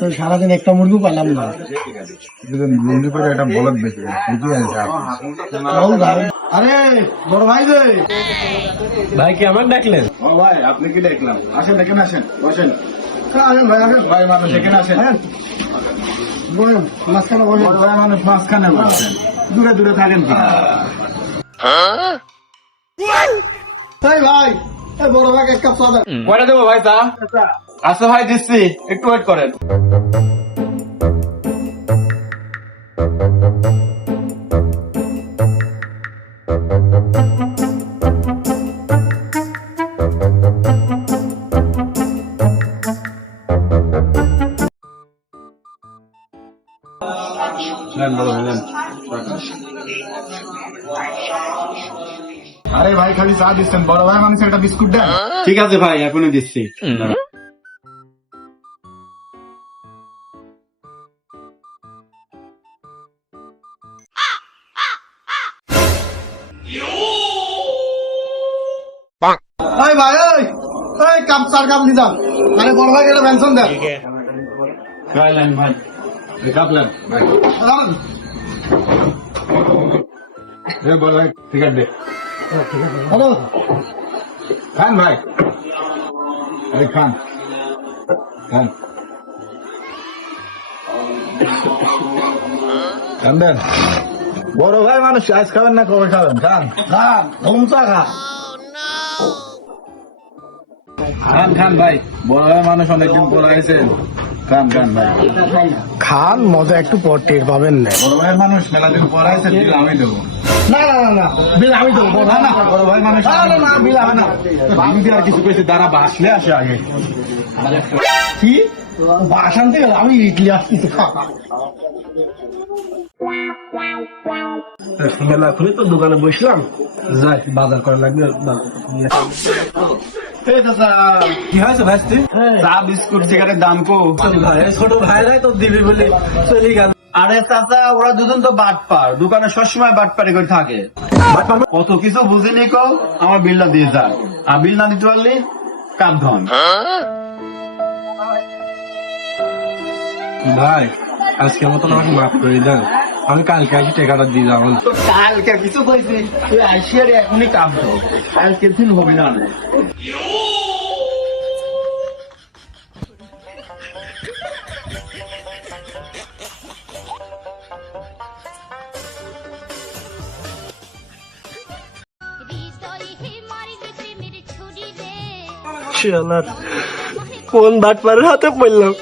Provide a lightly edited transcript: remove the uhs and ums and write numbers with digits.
তো সারাদিন একটা মুরগি পালাম না। মুরগি করে একটা বলদ বেশি আরে বড় ভাই রে, ভাই কি আমাকে ডাকলেন? ও ভাই আপনি কি দেখলাম? আসেন দেখেন, আসেন বসেন। আসেন ভাই, আসেন ভাই মানুষ এখানে আসেন। বলেন, মাঝখানে বলেন। বড় ভাই মানুষ মাঝখানে বসেন, দূরে দূরে থাকেন কি? এই ভাই, এই বড় ভাই এক কাপ চা দেন। কয়টা দেবো ভাই তা? আচ্ছা ভাই দিচ্ছি, একটু ওয়েট করেন। আরে ভাই খালি চা দিচ্ছেন, বড় ভাই মানুষ একটা বিস্কুট দেন। ঠিক আছে ভাই, এখনই দিচ্ছি। এই ভাই, এই কাপ চার কাপ দিতাম। আরে বড় ভাই একটা পেনশন দেন। ভাই লাইন ভাই, কাপলেন ভাই। বড় ভাই ঠিক আছে, হ্যালো, খান ভাই, এই খান খান খান দেন। বড় ভাই মানুষ আজ খাবেন না কবে খাবেন? খান খান ধুমচা খা। খান খান ভাই, বড় ভাই মানুষ অনেকদিন পর আইছেন। খান খান ভাই, খান, মজা একটু পর টের পাবেন না। বড় ভাই মানুষ মেলাদিন পর আইছেন, বিল আমি দেবো। না না না না, বিল আমি দেবো। না না, বড় ভাই মানুষ না না না, বিল আমি না। আমি আর কিছু কইছি, দাঁড়া বাসলে আসে আগে। কি বাসান থেকে আমি ইডলি আসতেছি। মেলা খুলে তো দোকানে বসলাম, যাই বাজার করা লাগবে। এই চাচা, কি হয়েছে ভাই? চা বিস্কুট সিগারেটের দাম কো? ভাই ছোট ভাইরাই তো দিবি বলে চলে গেল। আরে চাচা, ওরা দুজন তো বাটপার, দোকানে সবসময় বাটপারি করে থাকে। কত কিছু বুঝিনি কো, আমার বিলটা দিয়ে যা। আর বিল না দিতে পারলে কাপ ধন। ভাই আজকের মতন আমাকে মাফ করে দেন, আমি কালকে এসে টাকাটা দিয়ে যাবো। তো কালকে কিছু কইছি, তুই আইসিয়ারে এখনই কাপ ধর, কালকে দিন হবি না। কোন বাটপারের হাতে পড়লাম।